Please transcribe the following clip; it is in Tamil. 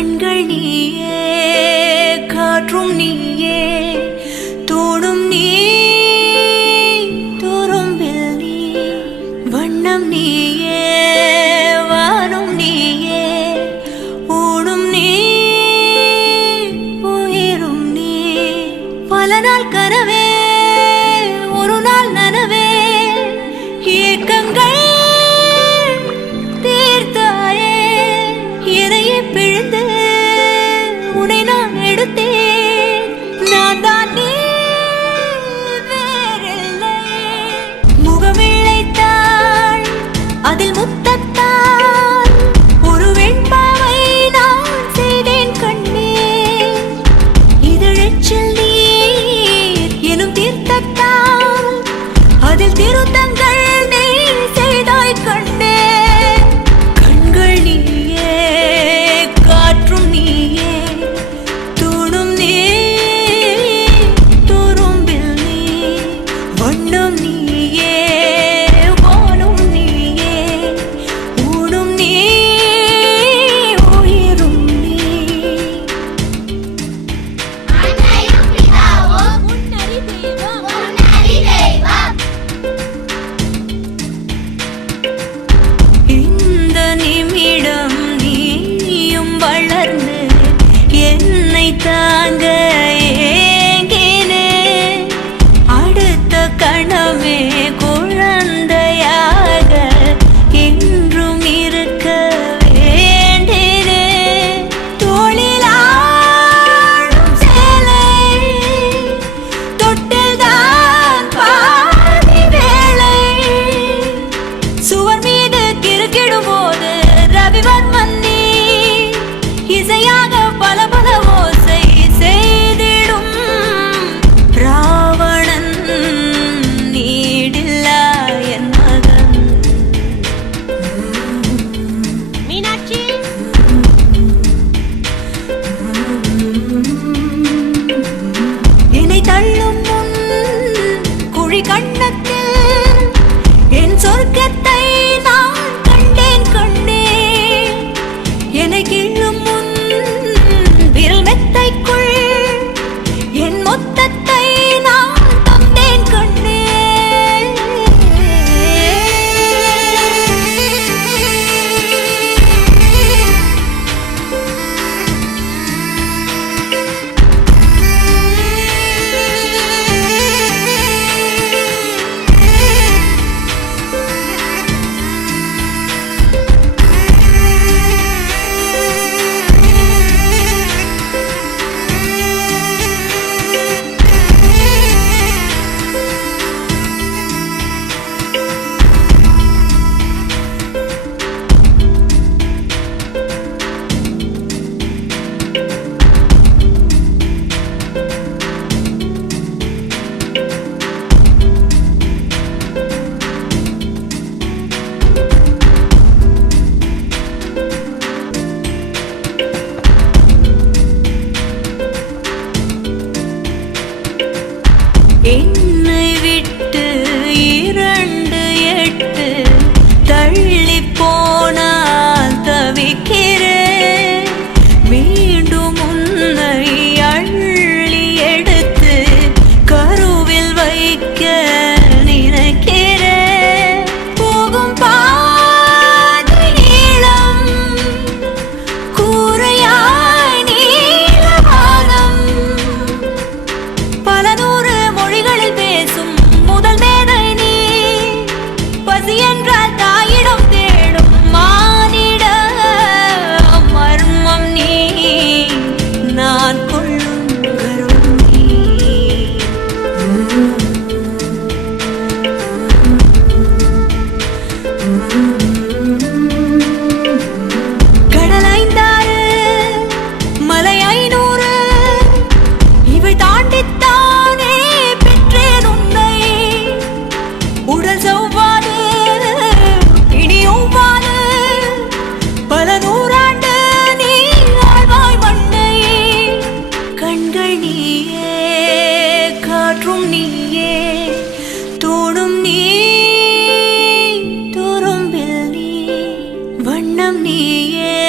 கண்கள் நீயே, காற்றும் நீயே, தோடும் நீ, துரும்பில் நீ, வண்ணம் நீயே, வானும் நீயே, ஊடும் நீ, உயிரும் நீ. பல நாள் கனவே, ஒரு நாள் நனவே, ஏக்கங்கள் தீர்த்தாயே. எதையே பிழிந்து உன்னை நான் எடுத்தேன். நான் தான் நீ, வேறில்லை. முகமிழைத்தாள், அதில் முத்தத்தால் ஒரு வெண்பாவை நான் செய்தேன் கண்ணே. இதழச்சில் நீர் எனும் தீர்த்தத்தால் அதில் திருத்தங்கள் நீ செய்தாய் கண்ணே. கண்கள் நீயே, காற்றும் நீயே, தூணும் நீ, துரும்பில் நீ, வண்ணம் நீயே, வானும் நீயே, ஊடும் நீ, உயிரும் நீ. அன்னையும் பிதாவும் முன்னறி தெய்வம் இந்த நிமிடம் நீயும் வளர்ந்து என்னை தாங்க ஏங்கினே. அடுத்த கணமே குழந்தையாக என்றும் இருக்க வேண்டினே. தோளிலாடும் சேலை தொட்டில்தான் பாதி வேளை. சுவர் மீது கிறுக்கிடும் போது ரவிவர்மன் நீ, இசையாக பல பல ஓசை செய்திடும் ராவணன் நீடில்லா என் மகன். மீனாட்சி என்னை தள்ளும் முன் குழி கண்ணத்தில் என் சொர்க்கத்தை நான் கண்டேன் கண்டே. என்னை கிள்ளும் முன் விரல் மெத்தைக்குள் என் மொத்தத்தை நான் தந்தேன் கண்டே. என்னை விட்டு 2 தள்ளி போனால் தவிக்கிறேன். மீண்டும் உன்னை அள்ளி எடுத்து கருவில் வைக்க நினைக்கிறேன். போகும் பாதை நீளம், கூரையாய் நீலவானம், பல நூறு மொழிகளில் பேசும் முதல் மேதை நீ. பசி என்றால் தாயிடம் தேடும் மானிட மர்மம் நீ. நான் கொள்ளும் கருணை நீ. கடல் 5 மலை 500 இவை தாண்டித்தானே பெற்றேன் உன்னை. உடல் செவ்வாது இனியொவ்வாது, பல நூறாண்டு நீ ஆழ்வாய் மண்ணை. கண்கள் நீயே, காற்றும் நீயே, தோடும் நீ, துரும்பில் நீ, வண்ணம் நீயே,